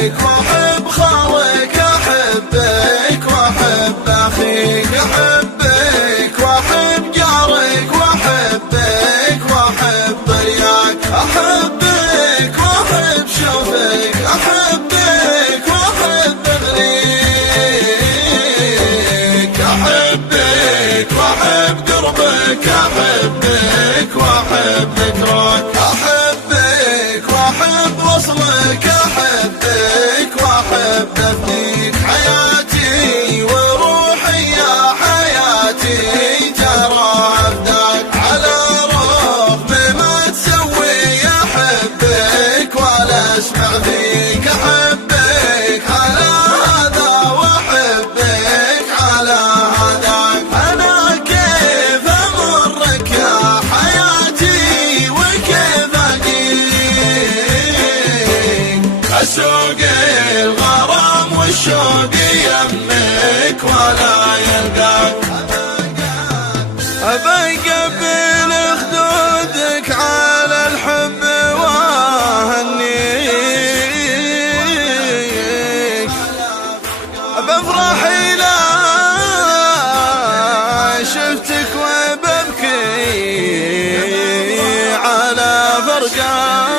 أحبك وأحب خالك، أحبك وأحب أخيك، أحبك وأحب جارك، وأحبك وأحب رياك، أحبك وأحب شوفك، أحبك وأحب أغنيك، أحبك وأحب قربك، أحبك وأحب ذكرك، أحبك وأحب وصلك، أحبك وأحب أفديك، حياتي وروحي يا حياتي ترى أفداك، على رغم ما تسوي أحبك ولا أسمع فيك، أحبك على هذا وأحبك على هذاك، أنا كيف أمرك يا حياتي وكيف أجيك، أسوق الغرام والشوق يمك ولا يلقاك، أبى أقبل خدودك على الحب وأهنيك، بفرح إذا شفتك وببكي على فرقاك،